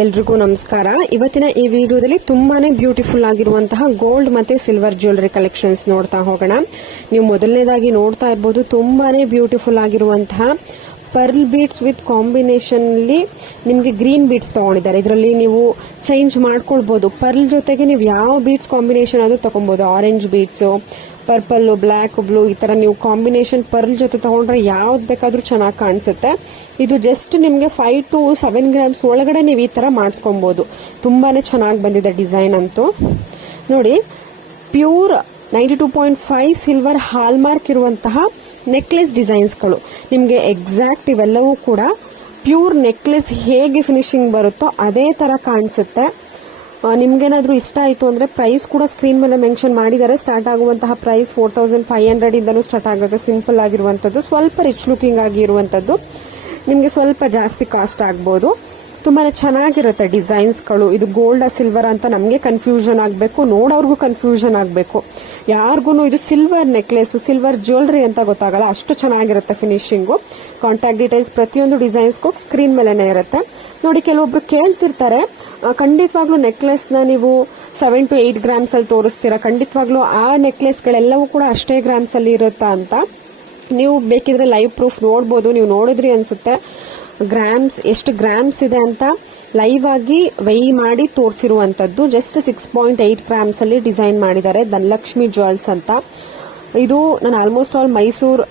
ಎಲ್ರಿಗೂ ನಮಸ್ಕಾರ. ಇವತ್ತಿನ ಈ ವಿಡಿಯೋದಲ್ಲಿ ತುಂಬಾನೇ ಬ್ಯೂಟಿಫುಲ್ ಆಗಿರುವಂತಹ ಗೋಲ್ಡ್ ಮತ್ತೆ ಸಿಲ್ವರ್ ಜ್ಯುವೆಲರಿ ಕಲೆಕ್ಷನ್ಸ್ ನೋಡ್ತಾ ಹೋಗೋಣ. ನೀವು ಮೊದಲನೇದಾಗಿ ನೋಡ್ತಾ ಇರಬಹುದು ತುಂಬಾನೇ ಬ್ಯೂಟಿಫುಲ್ ಆಗಿರುವಂತಹ ಪರ್ಲ್ ಬೀಡ್ಸ್ ವಿತ್ ಕಾಂಬಿನೇಷನ್ ಅಲ್ಲಿ ನಿಮಗೆ ಗ್ರೀನ್ ಬೀಡ್ಸ್ ತಗೊಂಡಿದ್ದಾರೆ. ಇದರಲ್ಲಿ ನೀವು ಚೇಂಜ್ ಮಾಡ್ಕೊಳ್ಬಹುದು. ಪರ್ಲ್ ಜೊತೆಗೆ ನೀವು ಯಾವ ಬೀಡ್ಸ್ ಕಾಂಬಿನೇಷನ್ ಅದು ತಗೊಬಹುದು. Orange beads, purple, black, blue ಈ ತರ ನೀವು ಕಾಂಬಿನೇಷನ್ ಪರ್ಲ್ ಜೊತೆ ತಗೊಂಡ್ರೆ ಯಾವ್ದು ಬೇಕಾದ್ರೂ ಚೆನ್ನಾಗಿ ಕಾಣಿಸುತ್ತೆ. ಇದು ಜಸ್ಟ್ ನಿಮಗೆ 5 to 7 ಗ್ರಾಮ್ಸ್ ಒಳಗಡೆ ನೀವು ಈ ತರ ಮಾಡಿಸ್ಕೊಬಹುದು. ತುಂಬಾನೇ ಚೆನ್ನಾಗಿ ಬಂದಿದೆ ಡಿಸೈನ್ ಅಂತೂ. ನೋಡಿ, ಪ್ಯೂರ್ 92.5 ಸಿಲ್ವರ್ ಹಾಲ್ಮಾರ್ಕ್ ಇರುವಂತಹ ನೆಕ್ಲೆಸ್ ಡಿಸೈನ್ಸ್ಗಳು ನಿಮಗೆ ಎಕ್ಸಾಕ್ಟ್ ಇವೆಲ್ಲವೂ ಕೂಡ ಪ್ಯೂರ್ ನೆಕ್ಲೆಸ್ ಹೇಗೆ ಫಿನಿಶಿಂಗ್ ಬರುತ್ತೋ ಅದೇ ತರ ಕಾಣಿಸುತ್ತೆ. ನಿಮ್ಗೇನಾದ್ರೂ ಇಷ್ಟ ಆಯಿತು ಅಂದ್ರೆ ಪ್ರೈಸ್ ಕೂಡ ಸ್ಕ್ರೀನ್ ಮೇಲೆ ಮೆನ್ಷನ್ ಮಾಡಿದ್ದಾರೆ. ಸ್ಟಾರ್ಟ್ ಆಗುವಂತಹ ಪ್ರೈಸ್ 4500 ಇಂದನೂ ಸ್ಟಾರ್ಟ್ ಆಗುತ್ತೆ. ಸಿಂಪಲ್ ಆಗಿರುವಂತದ್ದು, ಸ್ವಲ್ಪ ರಿಚ್ ಲುಕಿಂಗ್ ಆಗಿರುವಂತದ್ದು ನಿಮ್ಗೆ ಸ್ವಲ್ಪ ಜಾಸ್ತಿ ಕಾಸ್ಟ್ ಆಗ್ಬಹುದು. ತುಂಬಾನೇ ಚೆನ್ನಾಗಿರುತ್ತೆ ಡಿಸೈನ್ಸ್ಗಳು. ಇದು ಗೋಲ್ಡ್ ಸಿಲ್ವರ್ ಅಂತ ನಮಗೆ ಕನ್ಫ್ಯೂಷನ್ ಆಗಬೇಕು, ನೋಡೋರ್ಗೂ ಕನ್ಫ್ಯೂಷನ್ ಆಗಬೇಕು. ಯಾರಿಗೂ ಇದು ಸಿಲ್ವರ್ ನೆಕ್ಲೆಸ್, ಸಿಲ್ವರ್ ಜ್ಯುವೆಲರಿ ಅಂತ ಗೊತ್ತಾಗಲ್ಲ, ಅಷ್ಟು ಚೆನ್ನಾಗಿರುತ್ತೆ ಫಿನಿಶಿಂಗು. ಕಾಂಟ್ಯಾಕ್ಟ್ ಡೀಟೇಲ್ಸ್ ಪ್ರತಿಯೊಂದು ಡಿಸೈನ್ಸ್ಗೂ ಸ್ಕ್ರೀನ್ ಮೇಲೆನೆ ಇರುತ್ತೆ. ನೋಡಿ, ಕೆಲವೊಬ್ರು ಕೇಳ್ತಿರ್ತಾರೆ, ಖಂಡಿತವಾಗ್ಲೂ ನೆಕ್ಲೆಸ್ನ ನೀವು 7 to 8 ಗ್ರಾಮ್ಸ್ ಅಲ್ಲಿ ತೋರಿಸ್ತೀರಾ, ಖಂಡಿತವಾಗ್ಲೂ ಆ ನೆಕ್ಲೆಸ್ಗಳೆಲ್ಲವೂ ಕೂಡ ಅಷ್ಟೇ ಗ್ರಾಮ್ಸ್ ಅಲ್ಲಿ ಇರುತ್ತಾ ಅಂತ. ನೀವು ಬೇಕಿದ್ರೆ ಲೈವ್ ಪ್ರೂಫ್ ನೋಡ್ಬೋದು. ನೀವು ನೋಡಿದ್ರಿ ಅನ್ಸುತ್ತೆ ಗ್ರಾಮ್ಸ್ ಎಷ್ಟು ಗ್ರಾಮ್ಸ್ ಇದೆ ಅಂತ ಲೈವ್ ಆಗಿ ವೆಯ್ ಮಾಡಿ ತೋರಿಸಿರುವಂತದ್ದು. ಜಸ್ಟ್ 6.8 ಗ್ರಾಮ್ಸ್ ಅಲ್ಲಿ ಡಿಸೈನ್ ಮಾಡಿದ್ದಾರೆ. ಧನಲಕ್ಷ್ಮಿ ಜ್ಯುವೆಲ್ಸ್ ಅಂತ. ಇದು ನಾನು ಆಲ್ಮೋಸ್ಟ್ ಆಲ್ ಮೈಸೂರು,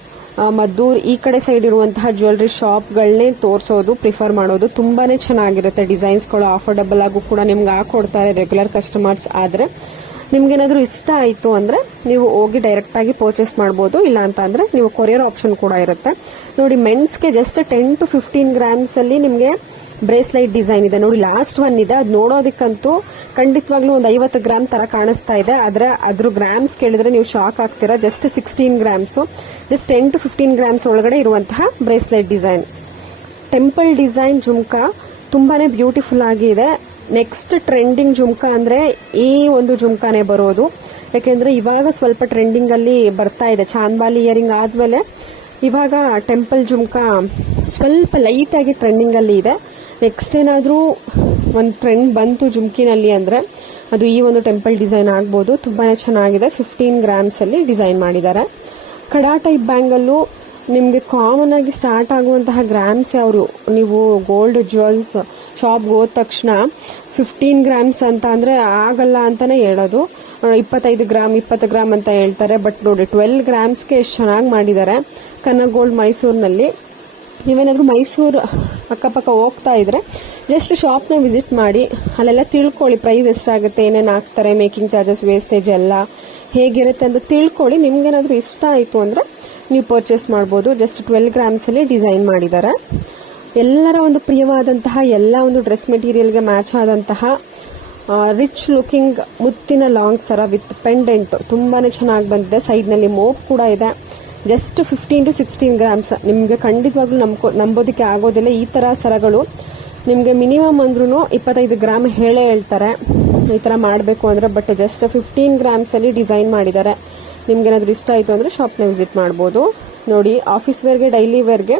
ಮದ್ದೂರ್ ಈ ಕಡೆ ಸೈಡ್ ಇರುವಂತಹ ಜ್ಯುವೆಲರಿ ಶಾಪ್ಗಳನ್ನೇ ತೋರಿಸೋದು ಪ್ರಿಫರ್ ಮಾಡೋದು. ತುಂಬಾನೇ ಚೆನ್ನಾಗಿರುತ್ತೆ ಡಿಸೈನ್ಸ್ಗಳು. ಅಫೋರ್ಡಬಲ್ ಆಗು ಕೂಡ ನಿಮ್ಗೆ ಹಾಕೊಡ್ತಾರೆ ರೆಗ್ಯುಲರ್ ಕಸ್ಟಮರ್ಸ್ ಆದ್ರೆ. ನಿಮ್ಗೇನಾದ್ರೂ ಇಷ್ಟ ಆಯಿತು ಅಂದ್ರೆ ನೀವು ಹೋಗಿ ಡೈರೆಕ್ಟ್ ಆಗಿ ಪರ್ಚೇಸ್ ಮಾಡಬಹುದು. ಇಲ್ಲ ಅಂತ ಅಂದ್ರೆ ನೀವು ಕೊರಿಯರ್ ಆಪ್ಷನ್ ಕೂಡ ಇರುತ್ತೆ. ನೋಡಿ, ಮೆನ್ಸ್ಗೆ ಜಸ್ಟ್ 10 to 15 ಗ್ರಾಮ್ಸ್ ಅಲ್ಲಿ ನಿಮಗೆ ಬ್ರೇಸ್ಲೈಟ್ ಡಿಸೈನ್ ಇದೆ. ನೋಡಿ, ಲಾಸ್ಟ್ ಒನ್ ಇದೆ. ಅದು ನೋಡೋದಕ್ಕಂತೂ ಖಂಡಿತವಾಗ್ಲೂ ಒಂದು 50 ಗ್ರಾಮ್ ತರ ಕಾಣಿಸ್ತಾ ಇದೆ. ಆದ್ರೆ ಅದ್ರ ಗ್ರಾಮ್ಸ್ ಕೇಳಿದ್ರೆ ನೀವು ಶಾಕ್ ಆಗ್ತೀರಾ. Just 16 grams, just 10 to 15 grams ಒಳಗಡೆ ಇರುವಂತಹ bracelet design. Temple design jhumka ತುಂಬಾನೇ ಬ್ಯೂಟಿಫುಲ್ ಆಗಿದೆ. ನೆಕ್ಸ್ಟ್ ಟ್ರೆಂಡಿಂಗ್ ಜುಮ್ಕಾ ಅಂದ್ರೆ ಈ ಒಂದು ಜುಮ್ಕಾನೇ ಬರೋದು. ಯಾಕೆಂದ್ರೆ ಇವಾಗ ಸ್ವಲ್ಪ ಟ್ರೆಂಡಿಂಗ್ ಅಲ್ಲಿ ಬರ್ತಾ ಇದೆ. ಚಾಂದ್ಬಾಲಿ ಇಯರಿಂಗ್ ಆದ್ಮೇಲೆ ಇವಾಗ ಟೆಂಪಲ್ ಜುಮ್ಕಾ ಸ್ವಲ್ಪ ಲೈಟ್ ಆಗಿ ಟ್ರೆಂಡಿಂಗ್ ಅಲ್ಲಿ ಇದೆ. ನೆಕ್ಸ್ಟ್ ಏನಾದ್ರೂ ಒಂದು ಟ್ರೆಂಡ್ ಬಂತು ಜುಮ್ಕಿನಲ್ಲಿ ಅಂದ್ರೆ ಅದು ಈ ಒಂದು ಟೆಂಪಲ್ ಡಿಸೈನ್ ಆಗ್ಬೋದು. ತುಂಬಾನೇ ಚೆನ್ನಾಗಿದೆ. 15 ಗ್ರಾಮ್ಸ್ ಅಲ್ಲಿ ಡಿಸೈನ್ ಮಾಡಿದ್ದಾರೆ. ಕಡಾ ಟೈಪ್ ಬ್ಯಾಂಗಲ್ಲು ನಿಮಗೆ ಕಾಮನ್ ಆಗಿ ಸ್ಟಾರ್ಟ್ ಆಗುವಂತಹ ಗ್ರಾಮ್ಸ್ ಅವರು. ನೀವು ಗೋಲ್ಡ್ ಜ್ಯುವೆಲ್ಸ್ ಶಾಪ್ಗೆ ಹೋದ ತಕ್ಷಣ 15 ಗ್ರಾಮ್ಸ್ ಅಂತ ಅಂದ್ರೆ ಆಗಲ್ಲ ಅಂತಾನೆ ಹೇಳೋದು. 25 ಗ್ರಾಮ್ 20 ಗ್ರಾಮ್ ಅಂತ ಹೇಳ್ತಾರೆ. ಬಟ್ ನೋಡಿ, 12 ಗ್ರಾಮ್ಸ್ಗೆ ಎಷ್ಟು ಚೆನ್ನಾಗಿ ಮಾಡಿದ್ದಾರೆ. ಕನಕ್ ಗೋಲ್ಡ್ ಮೈಸೂರಿನಲ್ಲಿ. ನೀವೇನಾದ್ರೂ ಮೈಸೂರು ಅಕ್ಕಪಕ್ಕ ಹೋಗ್ತಾ ಇದ್ರೆ ಜಸ್ಟ್ ಶಾಪ್ನ ವಿಸಿಟ್ ಮಾಡಿ, ಅಲ್ಲೆಲ್ಲ ತಿಳ್ಕೊಳ್ಳಿ ಪ್ರೈಸ್ ಎಷ್ಟಾಗುತ್ತೆ, ಏನೇನು ಹಾಕ್ತಾರೆ, ಮೇಕಿಂಗ್ ಚಾರ್ಜಸ್, ವೇಸ್ಟೇಜ್ ಎಲ್ಲ ಹೇಗಿರುತ್ತೆ ಅಂತ ತಿಳ್ಕೊಳ್ಳಿ. ನಿಮ್ಗೇನಾದ್ರೂ ಇಷ್ಟ ಆಯಿತು ಅಂದ್ರೆ ನೀವು ಪರ್ಚೇಸ್ ಮಾಡ್ಬೋದು. ಜಸ್ಟ್ 12 ಗ್ರಾಮ್ಸ್ ಅಲ್ಲಿ ಡಿಸೈನ್ ಮಾಡಿದ್ದಾರೆ. ಎಲ್ಲರ ಒಂದು ಪ್ರಿಯವಾದಂತಹ ಎಲ್ಲ ಒಂದು ಡ್ರೆಸ್ ಮೆಟೀರಿಯಲ್ಗೆ ಮ್ಯಾಚ್ ಆದಂತಹ ರಿಚ್ ಲುಕಿಂಗ್ ಮುತ್ತಿನ ಲಾಂಗ್ ಸರ ವಿತ್ ಪೆಂಡೆಂಟ್ ತುಂಬಾನೇ ಚೆನ್ನಾಗಿ ಬಂದಿದೆ. ಸೈಡ್ ನಲ್ಲಿ ಮೋಪ್ ಕೂಡ ಇದೆ. Just 15 to 16 grams. ನಿಮ್ಗೆ ಖಂಡಿತವಾಗ್ಲೂ ನಂಬೋದಕ್ಕೆ ಆಗೋದಿಲ್ಲ. ಈ ತರ ಸರಗಳು ನಿಮ್ಗೆ ಮಿನಿಮಮ್ ಅಂದ್ರೂ 25 ಗ್ರಾಮ್ ಹೇಳ್ತಾರೆ ಈ ತರ ಮಾಡಬೇಕು ಅಂದ್ರೆ. ಬಟ್ ಜಸ್ಟ್ 15 ಗ್ರಾಮ್ಸ್ ಅಲ್ಲಿ ಡಿಸೈನ್ ಮಾಡಿದ್ದಾರೆ. ನಿಮ್ಗೇನಾದ್ರೂ ಇಷ್ಟ ಆಯಿತು ಅಂದ್ರೆ ಶಾಪ್ನ ವಿಸಿಟ್ ಮಾಡ್ಬೋದು. ನೋಡಿ, ಆಫೀಸ್ ವೇರ್ಗೆ, ಡೈಲಿ ವೇರ್ಗೆ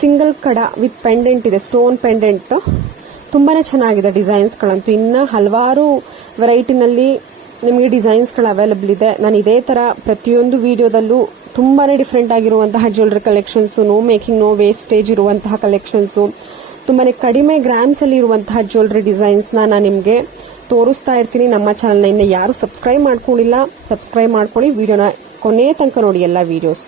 ಸಿಂಗಲ್ ಕಡ ವಿತ್ ಪೆಂಡೆಂಟ್ ಇದೆ, ಸ್ಟೋನ್ ಪೆಂಡೆಂಟ್. ತುಂಬಾನೇ ಚೆನ್ನಾಗಿದೆ ಡಿಸೈನ್ಸ್ಗಳಂತೂ. ಇನ್ನು ಹಲವಾರು ವೆರೈಟಿನಲ್ಲಿ ನಿಮಗೆ ಡಿಸೈನ್ಸ್ಗಳು ಅವೈಲಬಲ್ ಇದೆ. ನಾನು ಇದೇ ತರ ಪ್ರತಿಯೊಂದು ವಿಡಿಯೋದಲ್ಲೂ ತುಂಬಾನೇ ಡಿಫ್ರೆಂಟ್ ಆಗಿರುವಂತಹ jewellery collections, no making no wastage ಇರುವಂತಹ ಕಲೆಕ್ಷನ್ಸು, ತುಂಬಾನೇ ಕಡಿಮೆ ಗ್ರಾಮ್ಸ್ ಅಲ್ಲಿ ಇರುವಂತಹ ಜ್ಯುವೆಲರಿ ಡಿಸೈನ್ಸ್ ನಾನು ನಿಮಗೆ ತೋರಿಸ್ತಾ ಇರ್ತೀನಿ. ನಮ್ಮ ಚಾನಲ್ನ ಇನ್ನು ಯಾರು ಸಬ್ಸ್ಕ್ರೈಬ್ ಮಾಡ್ಕೊಂಡಿಲ್ಲ, ಸಬ್ಸ್ಕ್ರೈಬ್ ಮಾಡ್ಕೊಳ್ಳಿ. ವಿಡಿಯೋನ ಕೊನೆ ತನಕ ನೋಡಿ ಎಲ್ಲ ವಿಡಿಯೋಸ್.